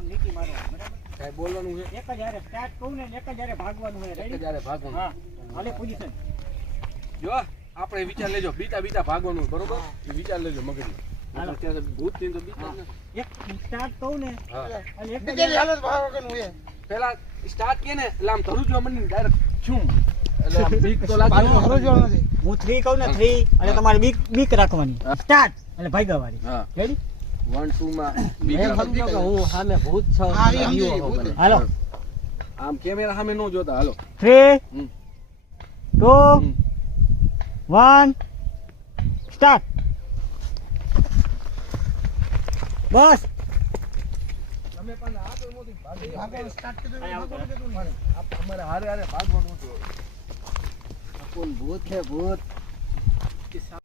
આમ નીચે મારવાનું બરાબર કાઈ બોલવાનું છે એક જ હારે સ્ટાર્ટ કહું ને એક જ હારે ભાગવાનું છે રેડી જ્યારે ભાગવાનું હા હાલે પોઝિશન જો આપણે વિચાર લેજો બીતા ભાગવાનું બરોબર એ વિચાર લેજો મગજ હાલો. અત્યારે ભૂત ની તો બીતા ને એક સ્ટાર્ટ કહું ને હા અને એક જ બીજાની હારે હાલત ભાગવાનું છે પેલા સ્ટાર્ટ કે ને એટલે આમ ધરું જો મને ડાયરેક્ટ છું એટલે આમ બીક તો લાગે પાછું હરજવાનું નથી હું 3 કહું ને 3 અને તમારે બીક રાખવાની સ્ટાર્ટ એટલે ભાગવાની હા રેડી 1 2 માં બીક મેં લાગે. સમજો કે હું સામે ભૂત છું હા, એ જીવો સમજી હો ભૂત. મને. હાલો આમ કેમેરા સામે ન જોતા હાલો 3 હમ. 2 હમ. 1 સ્ટાર્ટ બસ તમે પણ આગળ મોટી ભાગી ભાગવાનું સ્ટાર્ટ કરી અહીંયા આવો. દેવાનું નથી. અમારે હારે હારે ભાગવાનું હતું કોણ ભૂત છે ભૂત કે સામે